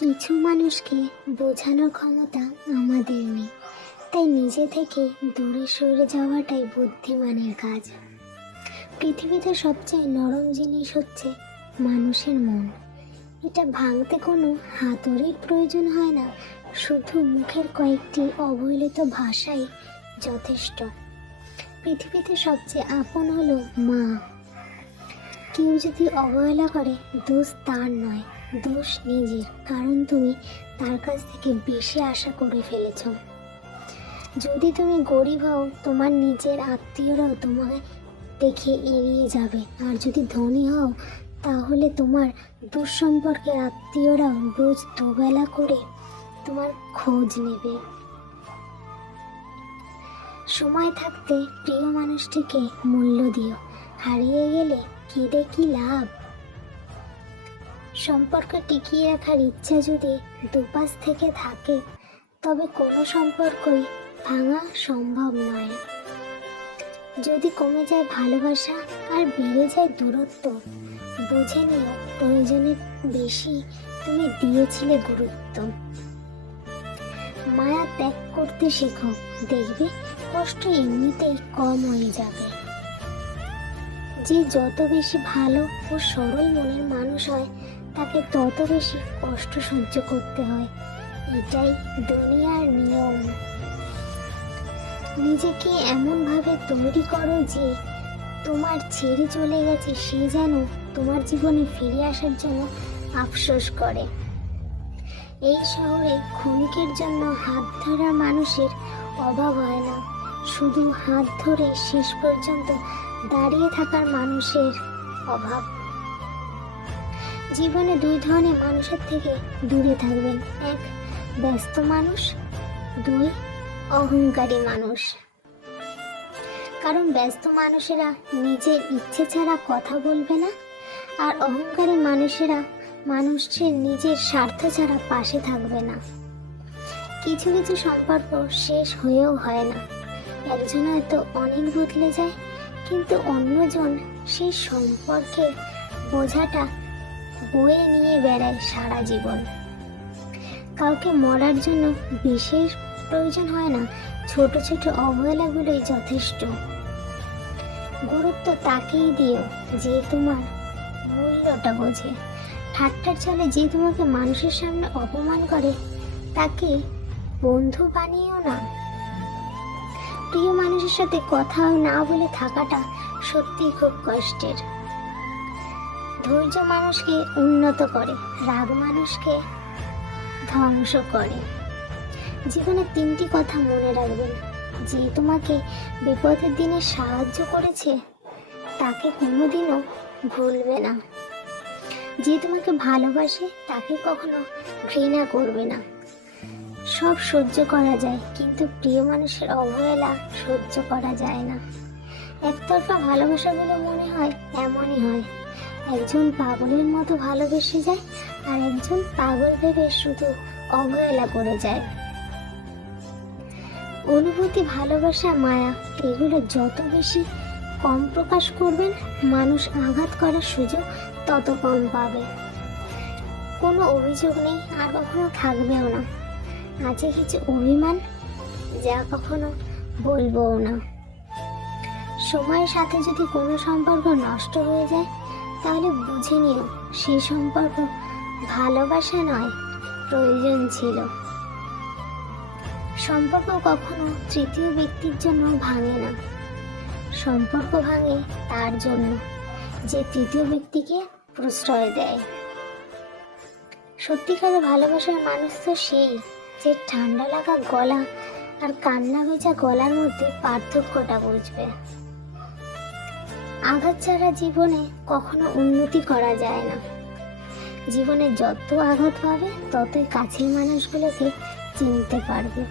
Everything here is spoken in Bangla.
কিছু মানুষকে বোঝানোর ক্ষমতা আমাদের নেই, তাই নিজে থেকে দূরে সরে যাওয়াটাই বুদ্ধিমানের কাজ। পৃথিবীতে সবচেয়ে নরম জিনিস হচ্ছে মানুষের মন। এটা ভাঙতে কোনো হাতুড়ির প্রয়োজন হয় না, শুধু মুখের কয়েকটি অবহেলিত ভাষাই যথেষ্ট। পৃথিবীতে সবচেয়ে আপন হলো মা। কেউ যদি অবহেলা করে, দোষ তার নয়, দোষ নিজের, কারণ তুমি তার কাছ থেকে বেশি আশা করে ফেলেছ। যদি তুমি গরিব হও, তোমার নিজের আত্মীয়রাও তোমাকে দেখে এড়িয়ে যাবে, আর যদি ধনী হও তাহলে তোমার দুঃসম্পর্কের আত্মীয়রাও রোজ দুবেলা করে তোমার খোঁজ নেবে। সময় থাকতে প্রিয় মানুষটিকে মূল্য দিও, হারিয়ে গেলে কেঁদে কি লাভ। সম্পর্ক টিকিয়ে রাখার ইচ্ছা যদি দুপাশ থেকে থাকে, তবে কোনো সম্পর্কই ভাঙা সম্ভব নয়। যদি কমে যায় ভালোবাসা আর বেড়ে যায় দূরত্ব, বুঝে নিও প্রয়োজনের বেশি তুমি দিয়েছিলে গুরুত্ব। মায়া ত্যাগ করতে শেখো, দেখবে কষ্ট এমনিতেই কম হয়ে যাবে। যে যত বেশি ভালো ও সরল মনের মানুষ হয়, তাকে তত বেশি কষ্ট সহ্য করতে হয়। এটাই দুনিয়ার নিয়ম। নিজেকে এমনভাবে তৈরি করো যে তোমার ছেড়ে চলে গেছে সে যেন তোমার জীবনে ফিরে আসার জন্য আফসোস করে। এই শহরে ক্ষণিকের জন্য হাত ধরা মানুষের অভাব হয় না, শুধু হাত ধরে শেষ পর্যন্ত দাঁড়িয়ে থাকার মানুষের অভাব। জীবনে দুই ধরনের মানুষের থেকে দূরে থাকবেন, এক ব্যস্ত মানুষ, দুই অহংকারী মানুষ। কারণ ব্যস্ত মানুষেরা নিজের ইচ্ছে ছাড়া কথা বলবে না, আর অহংকারী মানুষেরা মানুষের নিজের স্বার্থ ছাড়া পাশে থাকবে না। কিছু কিছু সম্পর্ক শেষ হয়েও হয় না। একজন হয়তো অনেক বদলে যায়, কিন্তু অন্যজন সেই সম্পর্কের বোঝাটা বয়ে নিয়ে বেড়ায় সারা জীবন। কাউকে মরার জন্য বিশেষ প্রয়োজন হয় না, ছোট ছোট অবহেলাগুলোই যথেষ্ট। গুরুত্ব তাকেই দিও যে তোমার মূল্যটা বোঝে। ঠাট্টার ছলে যে তোমাকে মানুষের সামনে অপমান করে, তাকে বন্ধু বানিও না। প্রিয় মানুষের সাথে কথা না বলে থাকাটা সত্যিই খুব কষ্টের। ধৈর্য মানুষকে উন্নত করে, রাগ মানুষকে ধ্বংস করে। জীবনে তিনটি কথা মনে রাখবেন: যে তোমাকে বিপদের দিনে সাহায্য করেছে তাকে কোনোদিনও ভুলবে না, যে তোমাকে ভালোবাসে তাকে কখনো ঘৃণা করবে না। সব সহ্য করা যায়, কিন্তু প্রিয় মানুষের অবহেলা সহ্য করা যায় না। একতরফা ভালোবাসাগুলো মনে হয় এমনই হয়, একজন পাগলের মতো ভালোবেসে যায়, আর একজন পাগল ভেবে শুধু অবহেলা করে যায়। অনুভূতি, ভালোবাসা, মায়া এগুলো যত বেশি কম প্রকাশ করবেন, মানুষ আঘাত করার সুযোগ তত কম পাবে। কোনো অভিযোগ নেই, আর কখনো থাকবেও না। আছে কিছু অভিমান, যা কখনো বলবোও না। সময়ের সাথে যদি কোনো সম্পর্ক নষ্ট হয়ে যায়, তাহলে বুঝে নিও সেই সম্পর্ক ভালোবাসা নয়, প্রয়োজন ছিল। সম্পর্ক কখনো তৃতীয় ব্যক্তির জন্য ভাঙে না, সম্পর্ক ভাঙে তার জন্য যে তৃতীয় ব্যক্তিকে প্রশ্রয় দেয়। সত্যিকারে ভালোবাসার মানুষ তো সেই, যে ঠান্ডা লাগা গলা আর কান্না ভেজা গলার মধ্যে পার্থক্যটা বুঝবে। আঘাত ছাড়া জীবনে কখনো উন্নতি করা যায় না। জীবনে যত আঘাত পাবে, ততই কাছের মানুষগুলোকে চিনতে পারবে।